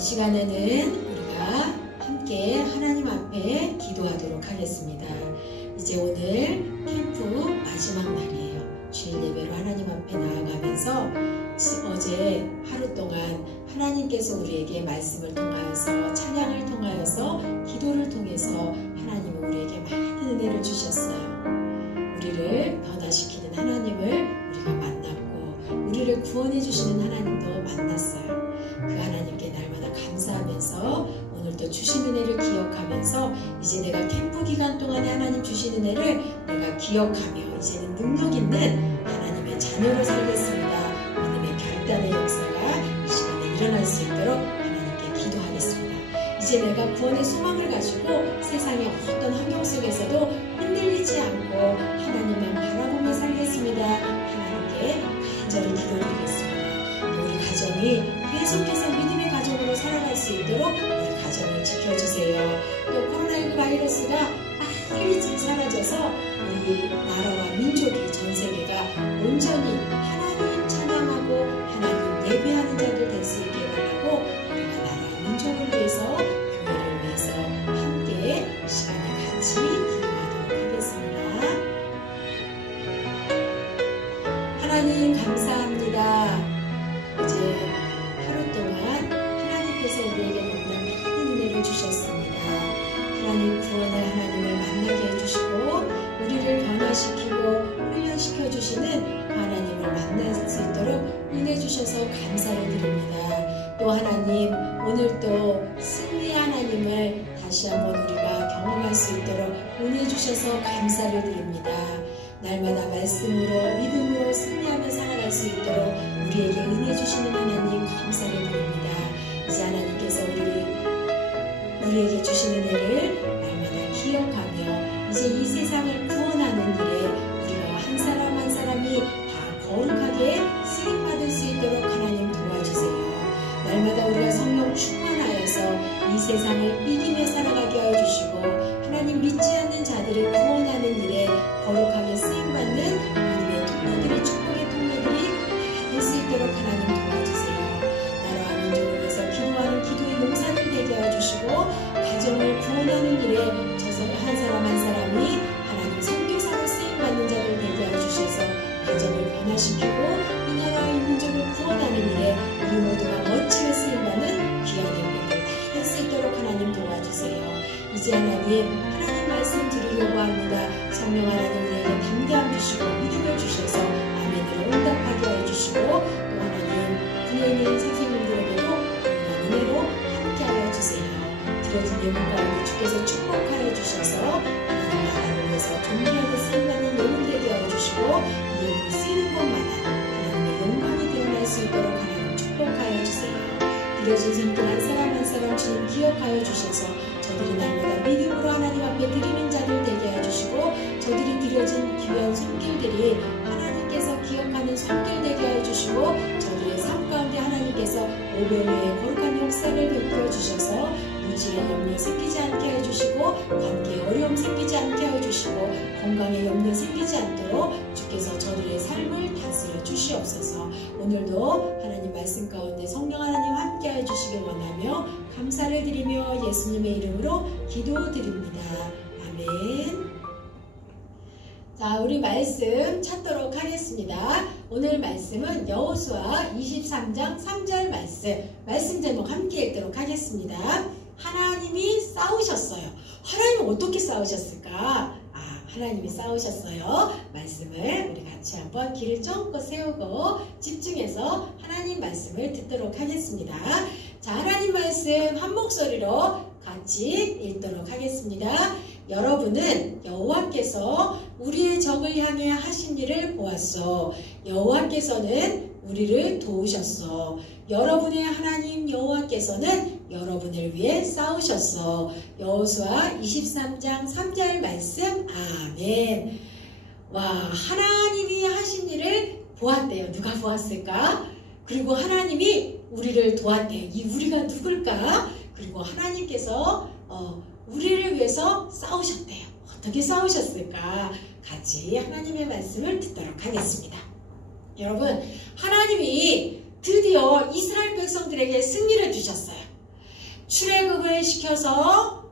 시간에는 우리가 함께 하나님 앞에 기도하도록 하겠습니다. 이제 오늘 캠프 마지막 날이에요. 주일 예배로 하나님 앞에 나아가면서 어제 하루 동안 하나님께서 우리에게 말씀을 통하여서 찬양을 통하여서 기도를 통해서 하나님은 우리에게 많은 은혜를 주셨어요. 우리를 변화시키는 하나님을 우리가 만났고 우리를 구원해 주시는 하나님도 만났어요. 그 하나님께 날마다 감사하면서 오늘도 주신 은혜를 기억하면서 이제 내가 캠프 기간 동안에 하나님 주신 은혜를 내가 기억하며 이제는 능력 있는 하나님의 자녀로 살겠습니다. 믿음의 결단의 역사가 이 시간에 일어날 수 있도록 하나님께 기도하겠습니다. 이제 내가 구원의 소망을 가지고 세상의 어떤 환경 속에서도 흔들리지 않고 하나님만 바라보며 살겠습니다. 하나님께 간절히 기도드리겠습니다. 우리 가정이 계속해서 믿음의 가정으로 살아갈 수 있도록 우리 가정을 지켜주세요. 또 코로나19 바이러스가 빨리 사라져서 우리 나라와 민족이 전 세계가 온전히 하나님 찬양하고 하나님 예배하는 자들 될 수 있게 해달라고 우리가 나라와 민족을 위해서 교회를 위해서 함께 시간을 같이 기도하도록 하겠습니다. 하나님 감사합니다. 이제 하루 동안 하나님께서 우리에게 너무나 많은 은혜를 주셨습니다. 하나님 구원의 하나님을 만나게 해주시고 우리를 변화시키고 훈련시켜 주시는 하나님을 만날 수 있도록 은혜 주셔서 감사를 드립니다. 또 하나님 오늘 또 승리의 하나님을 다시 한번 우리가 경험할 수 있도록 은혜 주셔서 감사를 드립니다. 날마다 말씀으로 믿음으로 승리하며 살아갈 수 있도록 우리에게 은혜 주시는 하나님 감사를 드립니다. 이제 하나님께서 우리에게 주신 은혜를 날마다 기억하며 이제 이 세상을 구원하는 일에 우리가 한 사람 한 사람이 다 거룩하게 쓰임받을 수 있도록 하나님 도와주세요. 날마다 우리가 성령 충만하여서 이 세상을 이기며 살아가게 하여 주시고 하나님 믿지 않는 자들을 구원하는 일에 거룩하게 쓰임받는 믿음의 통로들이 축복의 통로들이 다 될 수 있도록 하나님 도와주세요. 나라와 민족을 위해서 기도하는 기도의 용사들 되게 하여 주시고 가정을 구원하는 일에 한 사람 한 사람이 하나님 선교사로 쓰임받는 자들 되게 하여 주셔서 가정을 변화시키고 이 나라와 이 민족을 구원하는 일에 우리 모두가 멋지게 쓰임받는 귀한 영혼들 다 될 수 있도록 하나님 도와주세요. 이제 하나님 말씀 드리려고 합니다. 성령 하나님 우리에게 담대함 주시고 믿음을 주셔서 아멘으로 응답하게 하여 주시고 또 하나님 뒤에 있는 선생님들에게도 은혜로 함께 하여 주세요. 드려진 예물 가운데 주께서 축복하여 주셔서 하나님 나라를 위해서 존귀하게 쓰임받는 예물 되게 하여 주시고 이 예물이 쓰이는 곳마다 하나님의 영광이 드러날 수 있도록 하나님 축복하여 주세요. 드려진 손길 한 사람 한 사람 주님 기억하여 주셔서 저들이 날마다 믿음으로 하나님 앞에 드리는 자들 되게 해주시고 저들이 드려진 귀한 손길들이 하나님께서 기억하는 손길 되게 해주시고 저들의 삶 가운데 하나님께서 오병이의 거룩한 역사를 베풀어 주셔서 무지의 염려 생기지 않게 해주시고 관계에 어려움 생기지 않게 해주시고 건강에 염려 생기지 않도록 주께서 저들의 삶을 다스려 주시옵소서. 오늘도 하나님 말씀 가운데 성령 하나님 함께 해주시길 원하며 감사를 드리며 예수님의 이름으로 기도드립니다. 아멘. 자, 우리 말씀 찾도록 하겠습니다. 오늘 말씀은 여호수아 23장 3절 말씀 제목 함께 읽도록 하겠습니다. 하나님이 싸우셨어요. 하나님은 어떻게 싸우셨을까? 하나님이 싸우셨어요. 말씀을 우리 같이 한번 귀를 쫑긋 세우고 집중해서 하나님 말씀을 듣도록 하겠습니다. 자, 하나님 말씀 한 목소리로 같이 읽도록 하겠습니다. 여러분은 여호와께서 우리의 적을 향해 하신 일을 보았소. 여호와께서는 우리를 도우셨소. 여러분의 하나님 여호와께서는 여러분을 위해 싸우셨소. 여호수아 23장 3절 말씀. 아멘. 와, 하나님이 하신 일을 보았대요. 누가 보았을까? 그리고 하나님이 우리를 도왔대요. 이 우리가 누굴까? 그리고 하나님께서 우리를 위해서 싸우셨대요. 어떻게 싸우셨을까? 같이 하나님의 말씀을 듣도록 하겠습니다. 여러분, 하나님이 드디어 이스라엘 백성들에게 승리를 주셨어요. 출애굽을 시켜서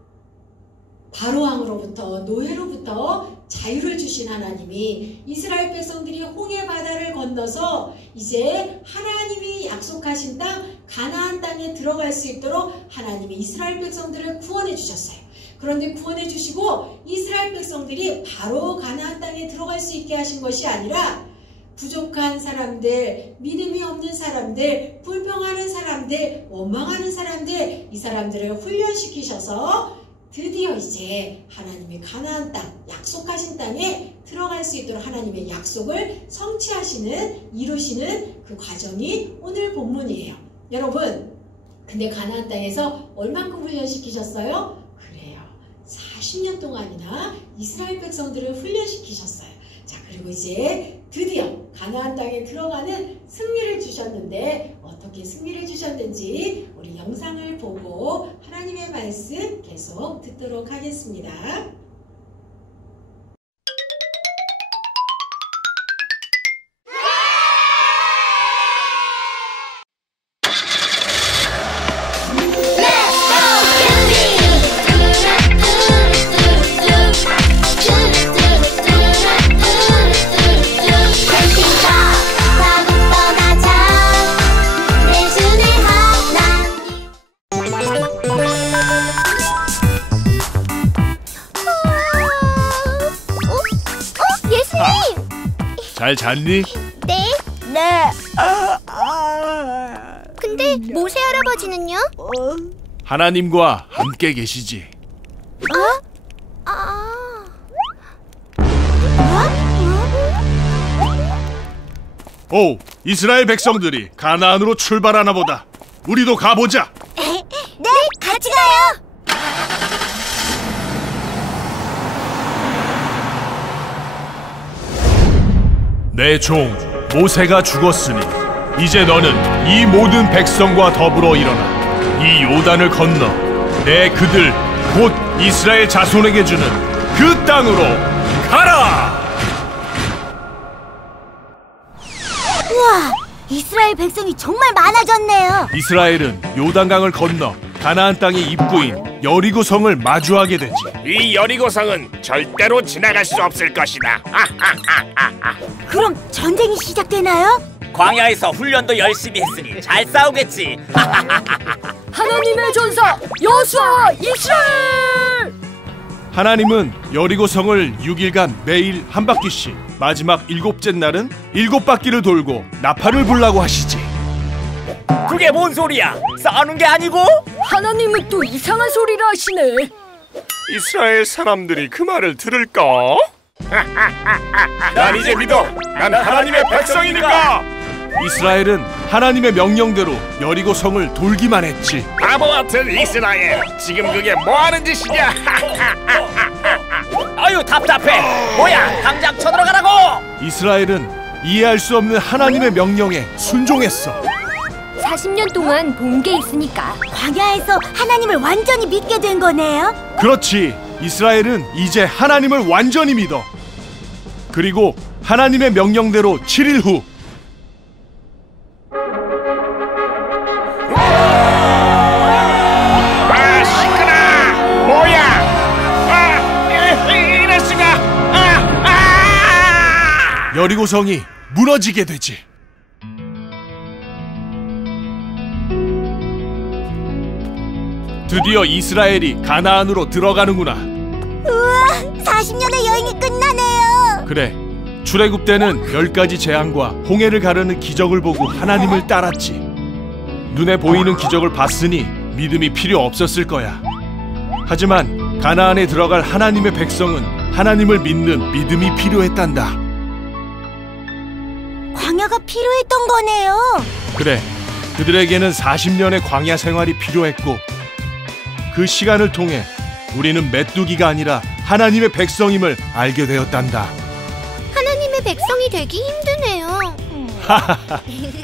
바로왕으로부터 노예로부터 자유를 주신 하나님이 이스라엘 백성들이 홍해 바다를 건너서 이제 하나님이 약속하신 땅 가나안 땅에 들어갈 수 있도록 하나님이 이스라엘 백성들을 구원해 주셨어요. 그런데 구원해 주시고 이스라엘 백성들이 바로 가나안 땅에 들어갈 수 있게 하신 것이 아니라 부족한 사람들, 믿음이 없는 사람들, 불평하는 사람들, 원망하는 사람들, 이 사람들을 훈련시키셔서 드디어 이제 하나님의 가나안 땅, 약속하신 땅에 들어갈 수 있도록 하나님의 약속을 성취하시는, 이루시는 그 과정이 오늘 본문이에요. 여러분, 근데 가나안 땅에서 얼만큼 훈련시키셨어요? 그래요. 40년 동안이나 이스라엘 백성들을 훈련시키셨어요. 자, 그리고 이제 드디어 가나안 땅에 들어가는 승리를 주셨는데 어떻게 승리를 주셨는지 우리 영상을 보고 하나님의 말씀 계속 듣도록 하겠습니다. 잘 잤니? 네. 네. 근데 모세 할아버지는요? 하나님과 함께 계시지. 오, 이스라엘 백성들이 가나안으로 출발하나 보다. 우리도 가보자. 네, 같이 가요. 내 종 모세가 죽었으니 이제 너는 이 모든 백성과 더불어 일어나 이 요단을 건너 내 그들 곧 이스라엘 자손에게 주는 그 땅으로 가라! 우와, 이스라엘 백성이 정말 많아졌네요. 이스라엘은 요단강을 건너 가나안 땅의 입구인 여리고성을 마주하게 되지. 이 여리고성은 절대로 지나갈 수 없을 것이다. 그럼 전쟁이 시작되나요? 광야에서 훈련도 열심히 했으니 잘 싸우겠지. 하나님의 전사 여호수아와 이스라엘! 하나님은 여리고성을 6일간 매일 한 바퀴씩, 마지막 7째 날은 7바퀴를 돌고 나팔을 불라고 하시지. 그게 뭔 소리야? 싸우는 게 아니고? 하나님은 또 이상한 소리를 하시네. 이스라엘 사람들이 그 말을 들을까? 난 이제 믿어. 난 하나님의 백성이니까. 이스라엘은 하나님의 명령대로 여리고성을 돌기만 했지. 바보 같은 이스라엘, 지금 그게 뭐하는 짓이냐? 아유 답답해. 뭐야, 당장 쳐들어가라고. 이스라엘은 이해할 수 없는 하나님의 명령에 순종했어. 40년 동안 본 게 있으니까 광야에서 하나님을 완전히 믿게 된 거네요. 그렇지. 이스라엘은 이제 하나님을 완전히 믿어. 그리고 하나님의 명령대로 7일 후 시끄러! 뭐야? 이럴 수가! 여리고성이 무너지게 되지. 드디어 이스라엘이 가나안으로 들어가는구나. 우와, 40년의 여행이 끝나네요. 그래, 출애굽 때는 10가지 재앙과 홍해를 가르는 기적을 보고 하나님을 따랐지. 눈에 보이는 기적을 봤으니 믿음이 필요 없었을 거야. 하지만 가나안에 들어갈 하나님의 백성은 하나님을 믿는 믿음이 필요했단다. 광야가 필요했던 거네요. 그래, 그들에게는 40년의 광야 생활이 필요했고, 그 시간을 통해 우리는 메뚜기가 아니라 하나님의 백성임을 알게 되었단다. 하나님의 백성이 되기 힘드네요.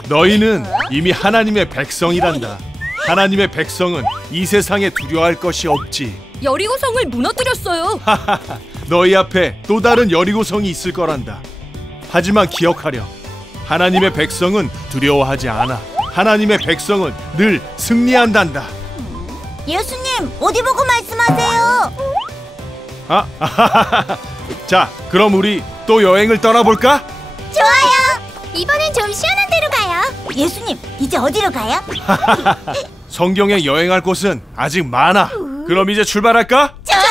너희는 이미 하나님의 백성이란다. 하나님의 백성은 이 세상에 두려워할 것이 없지. 여리고성을 무너뜨렸어요. 너희 앞에 또 다른 여리고성이 있을 거란다. 하지만 기억하렴, 하나님의 백성은 두려워하지 않아. 하나님의 백성은 늘 승리한단다. 예수님, 어디 보고 말씀하세요? 자, 그럼 우리 또 여행을 떠나볼까? 좋아요. 이번엔 좀 시원한 데로 가요. 예수님, 이제 어디로 가요? 성경에 여행할 곳은 아직 많아. 그럼 이제 출발할까? 좋아요.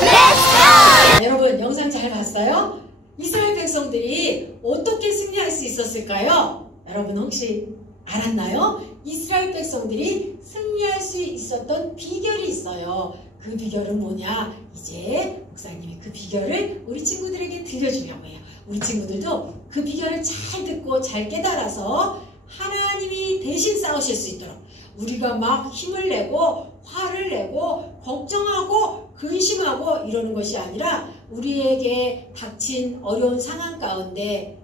렛츠고! 여러분 영상 잘 봤어요? 이스라엘 백성들이 어떻게 승리할 수 있었을까요? 여러분 혹시 알았나요? 이스라엘 백성들이 승리할 수 있었던 비결이 있어요. 그 비결은 뭐냐? 이제 목사님이 그 비결을 우리 친구들에게 들려주려고 해요. 우리 친구들도 그 비결을 잘 듣고 잘 깨달아서 하나님이 대신 싸우실 수 있도록, 우리가 막 힘을 내고 화를 내고 걱정하고 근심하고 이러는 것이 아니라 우리에게 닥친 어려운 상황 가운데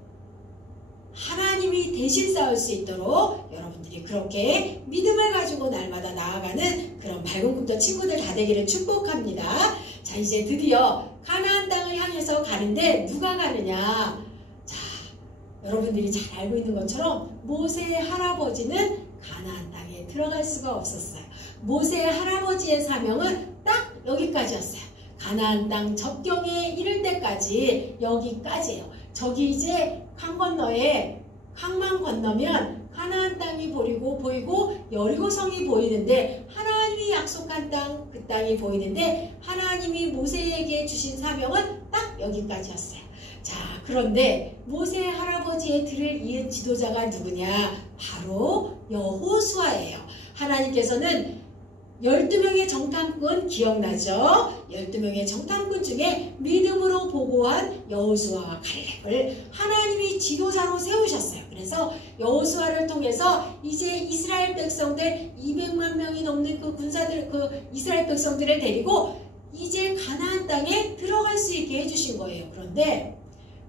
하나님이 대신 싸울 수 있도록 여러분들이 그렇게 믿음을 가지고 날마다 나아가는 그런 밝은 꿈터 친구들 다 되기를 축복합니다. 자, 이제 드디어 가나안 땅을 향해서 가는데 누가 가느냐? 자, 여러분들이 잘 알고 있는 것처럼 모세의 할아버지는 가나안 땅에 들어갈 수가 없었어요. 모세의 할아버지의 사명은 딱 여기까지였어요. 가나안 땅 접경에 이를 때까지 여기까지예요. 저기 이제 강 건너에 강만 건너면 가나안 땅이 보이고 여리고성이 보이는데 하나님이 약속한 땅, 그 땅이 보이는데 하나님이 모세에게 주신 사명은 딱 여기까지였어요. 자, 그런데 모세의 할아버지의 들을 이은 지도자가 누구냐? 바로 여호수아예요. 하나님께서는 12명의 정탐꾼 기억나죠? 12명의 정탐꾼 중에 믿음으로 보고한 여호수아와 칼렙을 하나님이 지도자로 세우셨어요. 그래서 여호수아를 통해서 이제 이스라엘 백성들 200만 명이 넘는 그 군사들, 그 이스라엘 백성들을 데리고 이제 가나안 땅에 들어갈 수 있게 해주신 거예요. 그런데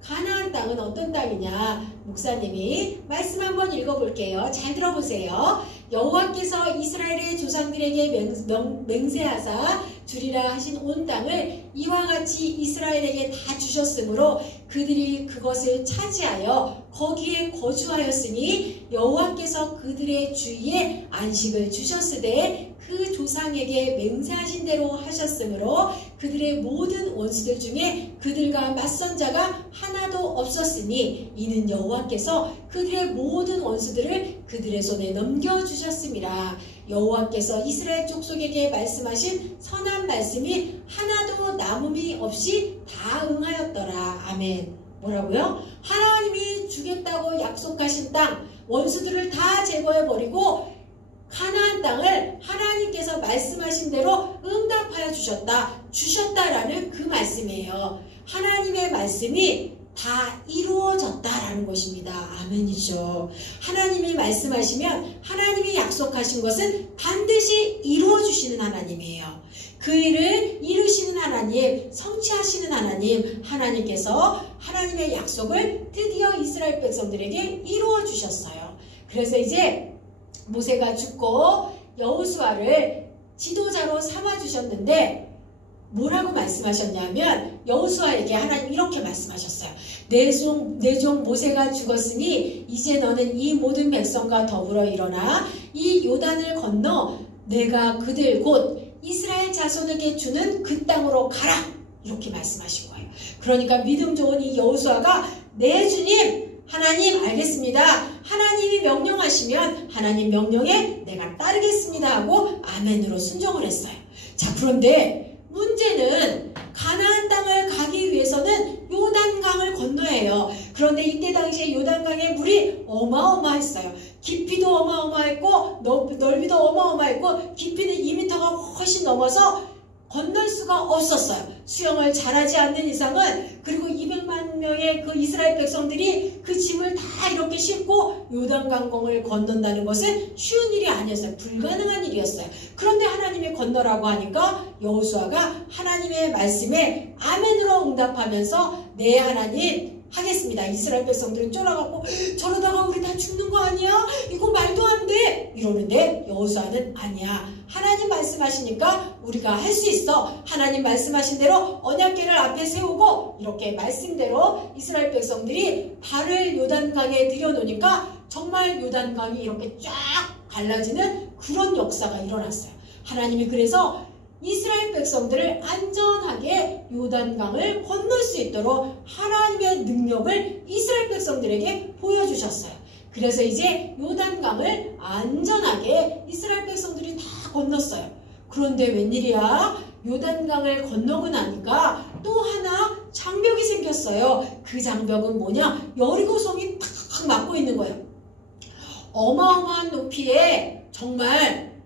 가나안 땅은 어떤 땅이냐? 목사님이 말씀 한번 읽어볼게요. 잘 들어보세요. 여호와께서 이스라엘의 조상들에게 맹세하사 주리라 하신 온 땅을 이와 같이 이스라엘에게 다 주셨으므로 그들이 그것을 차지하여 거기에 거주하였으니 여호와께서 그들의 주위에 안식을 주셨으되 그 조상에게 맹세하신 대로 하셨으므로 그들의 모든 원수들 중에 그들과 맞선 자가 하나도 없었으니 이는 여호와께서 그들의 모든 원수들을 그들의 손에 넘겨주셨습니다. 여호와께서 이스라엘 족속에게 말씀하신 선한 말씀이 하나도 남음이 없이 다 응하였더라. 아멘. 뭐라고요? 하나님이 주겠다고 약속하신 땅, 원수들을 다 제거해버리고 가나안 땅을 하나님께서 말씀하신 대로 응답하여 주셨다라는 그 말씀이에요. 하나님의 말씀이 다 이루어졌다라는 것입니다. 아멘이죠. 하나님이 말씀하시면 하나님이 약속하신 것은 반드시 이루어주시는 하나님이에요. 그 일을 이루시는 하나님, 성취하시는 하나님, 하나님께서 하나님의 약속을 드디어 이스라엘 백성들에게 이루어주셨어요. 그래서 이제 모세가 죽고 여호수아를 지도자로 삼아주셨는데 뭐라고 말씀하셨냐면 여호수아에게 하나님 이렇게 말씀하셨어요. 내 종 모세가 죽었으니 이제 너는 이 모든 백성과 더불어 일어나 이 요단을 건너 내가 그들 곧 이스라엘 자손에게 주는 그 땅으로 가라. 이렇게 말씀하신 거예요. 그러니까 믿음 좋은 이 여호수아가 네 주님 하나님 알겠습니다. 하나님이 명령하시면 하나님 명령에 내가 따르겠습니다 하고 아멘으로 순종을 했어요. 자, 그런데 문제는 가나안 땅을 가기 위해서는 요단강을 건너야 해요. 그런데 이때 당시에 요단강의 물이 어마어마했어요. 깊이도 어마어마했고 넓이도 어마어마했고 깊이는 2m가 훨씬 넘어서 건널 수가 없었어요. 수영을 잘하지 않는 이상은. 그리고 200만 명의 그 이스라엘 백성들이 그 짐을 다 이렇게 싣고 요단강공을 건넌다는 것은 쉬운 일이 아니었어요. 불가능한 일이었어요. 그런데 하나님이 건너라고 하니까 여호수아가 하나님의 말씀에 아멘으로 응답하면서 네 하나님 하겠습니다. 이스라엘 백성들은 쫄아갖고 저러다가 우리 다 죽는 거 아니야? 이거 말도 안 돼! 이러는데 여호수아는 아니야. 하나님 말씀하시니까 우리가 할 수 있어. 하나님 말씀하신 대로 언약궤를 앞에 세우고 이렇게 말씀대로 이스라엘 백성들이 발을 요단강에 들여놓으니까 정말 요단강이 이렇게 쫙 갈라지는 그런 역사가 일어났어요. 하나님이 그래서 이스라엘 백성들을 안전하게 요단강을 건널 수 있도록 하나님의 능력을 이스라엘 백성들에게 보여주셨어요. 그래서 이제 요단강을 안전하게 이스라엘 백성들이 다 건넜어요. 그런데 웬일이야? 요단강을 건너고 나니까 또 하나 장벽이 생겼어요. 그 장벽은 뭐냐? 여리고성이 탁 막고 있는 거예요. 어마어마한 높이에 정말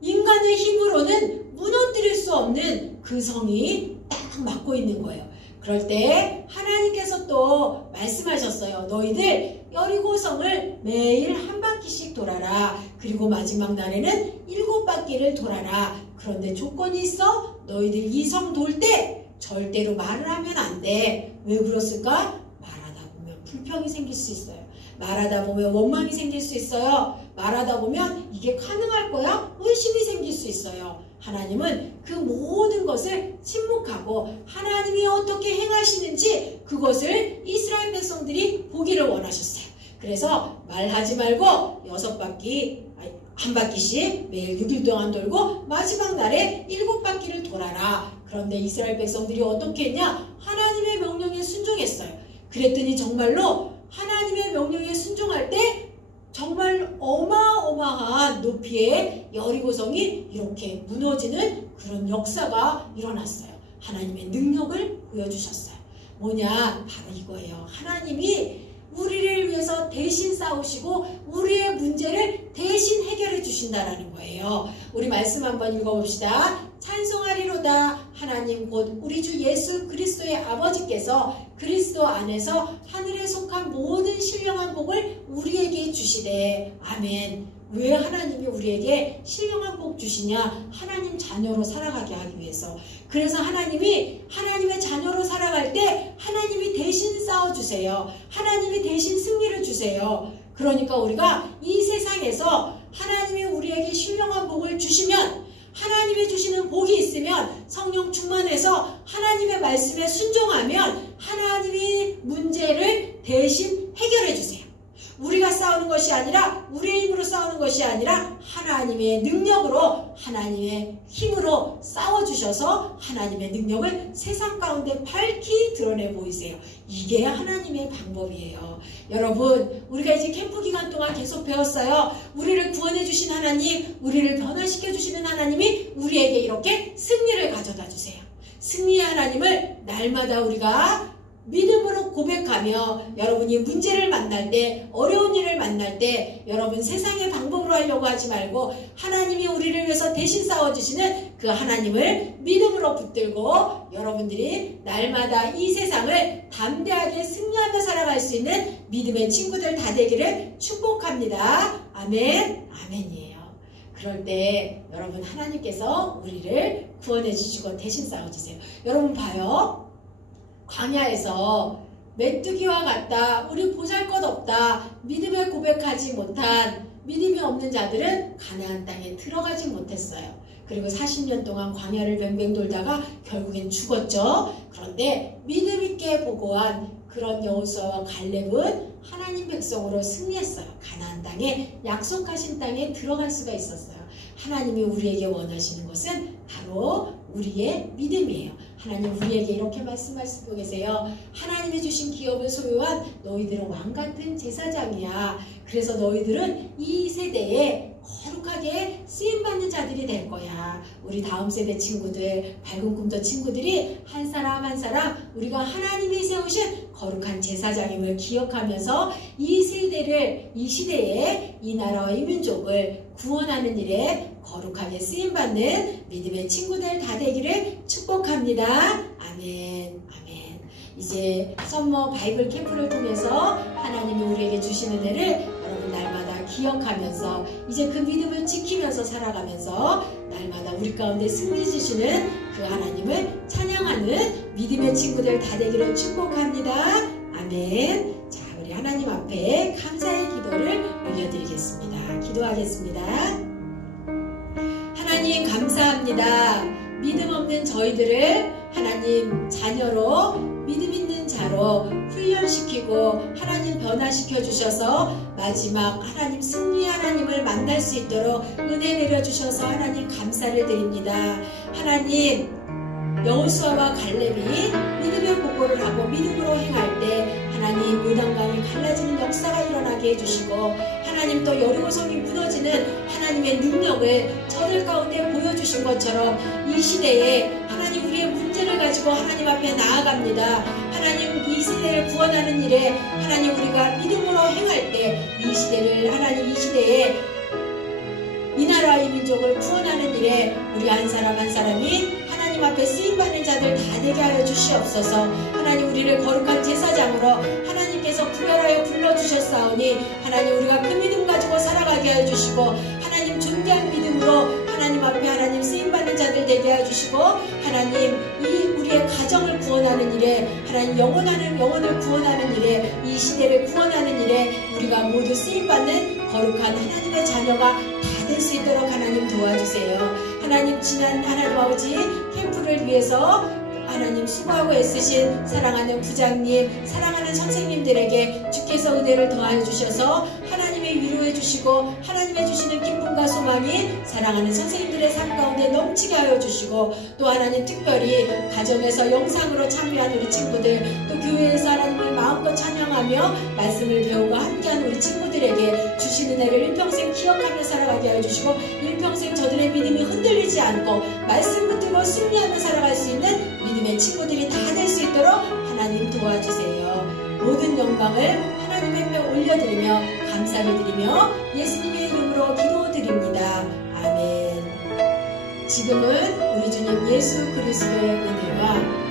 인간의 힘으로는 무너뜨릴 수 없는 그 성이 딱 막고 있는 거예요. 그럴 때 하나님께서 또 말씀하셨어요. 너희들 여리고성을 매일 한 바퀴씩 돌아라. 그리고 마지막 날에는 7바퀴를 돌아라. 그런데 조건이 있어. 너희들 이 성 돌 때 절대로 말을 하면 안 돼. 왜 그랬을까? 말하다 보면 불평이 생길 수 있어요. 말하다 보면 원망이 생길 수 있어요. 말하다 보면 이게 가능할 거야? 의심이 생길 수 있어요. 하나님은 그 모든 것을 침묵하고 하나님이 어떻게 행하시는지 그것을 이스라엘 백성들이 보기를 원하셨어요. 그래서 말하지 말고 6바퀴, 한 바퀴씩 매일 6일 동안 돌고 마지막 날에 7바퀴를 돌아라. 그런데 이스라엘 백성들이 어떻게 했냐? 하나님의 명령에 순종했어요. 그랬더니 정말로 하나님의 명령에 순종할 때 정말 어마어마한 높이의 여리고성이 이렇게 무너지는 그런 역사가 일어났어요. 하나님의 능력을 보여주셨어요. 뭐냐? 바로 이거예요. 하나님이 우리를 위해서 대신 싸우시고 우리의 문제를 대신 해결해 주신다라는 거예요. 우리 말씀 한번 읽어봅시다. 찬송하리로다. 하나님 곧 우리 주 예수 그리스도의 아버지께서 그리스도 안에서 하늘에 속한 모든 신령한 복을 우리에게 주시되. 아멘. 왜 하나님이 우리에게 신령한 복 주시냐? 하나님 자녀로 살아가게 하기 위해서. 그래서 하나님이 하나님의 자녀로 살아갈 때 하나님이 대신 싸워주세요. 하나님이 대신 승리를 주세요. 그러니까 우리가 이 세상에서 하나님이 우리에게 신령한 복을 주시면, 하나님이 주시는 복이 있으면, 성령 충만해서 하나님의 말씀에 순종하면 하나님이 문제를 대신 해결해 주세요. 우리가 싸우는 것이 아니라, 우리의 힘으로 싸우는 것이 아니라 하나님의 능력으로, 하나님의 힘으로 싸워주셔서 하나님의 능력을 세상 가운데 밝히 드러내 보이세요. 이게 하나님의 방법이에요. 여러분, 우리가 이제 캠프 기간 동안 계속 배웠어요. 우리를 구원해 주신 하나님, 우리를 변화시켜 주시는 하나님이 우리에게 이렇게 승리를 가져다 주세요. 승리의 하나님을 날마다 우리가 믿음으로 고백하며, 여러분이 문제를 만날 때, 어려운 일을 만날 때 여러분 세상의 방법으로 하려고 하지 말고 하나님이 우리를 위해서 대신 싸워주시는 그 하나님을 믿음으로 붙들고 여러분들이 날마다 이 세상을 담대하게 승리하며 살아갈 수 있는 믿음의 친구들 다 되기를 축복합니다. 아멘. 아멘이에요. 그럴 때 여러분 하나님께서 우리를 구원해 주시고 대신 싸워주세요. 여러분 봐요. 광야에서 메뚜기와 같다, 우리 보잘것없다, 믿음에 고백하지 못한 믿음이 없는 자들은 가나안 땅에 들어가지 못했어요. 그리고 40년 동안 광야를 뱅뱅 돌다가 결국엔 죽었죠. 그런데 믿음 있게 보고한 그런 여호수아와 갈렙은 하나님 백성으로 승리했어요. 가나안 땅에, 약속하신 땅에 들어갈 수가 있었어요. 하나님이 우리에게 원하시는 것은 바로 우리의 믿음이에요. 하나님 우리에게 이렇게 말씀하시고 계세요. 하나님이 주신 기업을 소유한 너희들은 왕같은 제사장이야. 그래서 너희들은 이 세대에 거룩하게 쓰임받는 자들이 될 거야. 우리 다음 세대 친구들, 밝은 꿈도 친구들이 한 사람 한 사람 우리가 하나님이 세우신 거룩한 제사장임을 기억하면서 이 세대를, 이 시대에 이 나라와 이 민족을 구원하는 일에 거룩하게 쓰임받는 믿음의 친구들 다 되기를 축복합니다. 아멘. 아멘. 이제 썸머 바이블 캠프를 통해서 하나님이 우리에게 주시는 은혜를 여러분 날마다 기억하면서 이제 그 믿음을 지키면서 살아가면서 날마다 우리 가운데 승리 주시는 그 하나님을 찬양하는 믿음의 친구들 다 되기를 축복합니다. 아멘. 자, 우리 하나님 앞에 감사의 기도를 올려드리겠습니다. 기도하겠습니다. 하나님 감사합니다. 믿음 없는 저희들을 하나님 자녀로, 믿음 있는 바로 훈련시키고 하나님 변화시켜 주셔서 마지막 하나님 승리 하나님을 만날 수 있도록 은혜 내려주셔서 하나님 감사를 드립니다. 하나님 여호수아와 갈렙이 믿음의 보고를 하고 믿음으로 행할 때 하나님 요단강이 갈라지는 역사가 일어나게 해주시고 하나님 또 여리고성이 무너지는 하나님의 능력을 저들 가운데 보여주신 것처럼 이 시대에 하나님 우리의 문제를 가지고 하나님 앞에 나아갑니다. 하나님 이 시대를 구원하는 일에 하나님 우리가 믿음으로 행할 때 이 시대를 하나님 이 시대에 이 나라와 이 민족을 구원하는 일에 우리 한 사람 한 사람이 하나님 앞에 쓰임받는 자들 다 되게 하여 주시옵소서. 하나님 우리를 거룩한 제사장으로 하나님께서 구별하여 불러주셨사오니 하나님 우리가 그 믿음 가지고 살아가게 하여 주시고 하나님 존귀한 믿음으로 하나님 앞에 하나님 쓰임받는 자들 되게 하여 주시고 하나님 이 우리의 가정을 구원하는 일에 하나님 영혼을 구원하는 일에 이 시대를 구원하는 일에 우리가 모두 쓰임받는 거룩한 하나님의 자녀가 다 될 수 있도록 하나님 도와주세요. 하나님 지난 하나님 아버지 캠프를 위해서 하나님 수고하고 애쓰신 사랑하는 부장님, 사랑하는 선생님들에게 주께서 은혜를 더하여 주셔서 하나님의 위로해 주시고 하나님의 주시는 기쁨과 소망이 사랑하는 선생님들의 삶 가운데 넘치게 하여 주시고 또 하나님 특별히 가정에서 영상으로 참여한 우리 친구들 또 교회에서 하나님을 마음껏 찬양하며 말씀을 배우고 함께한 우리 친구들에게 주신 은혜를 일평생 기억하며 살아가게 하여 주시고 일평생 저들의 믿음이 흔들리지 않고 말씀 붙들고 승리하며 살아갈 수 있는 믿음의 친구들이 다 될 수 있도록 하나님 도와주세요. 모든 영광을 하나님 앞에 올려드리며 감사를 드리며 예수님의 이름으로 기도드립니다. 아멘. 지금은 우리 주님 예수 그리스도의 은혜와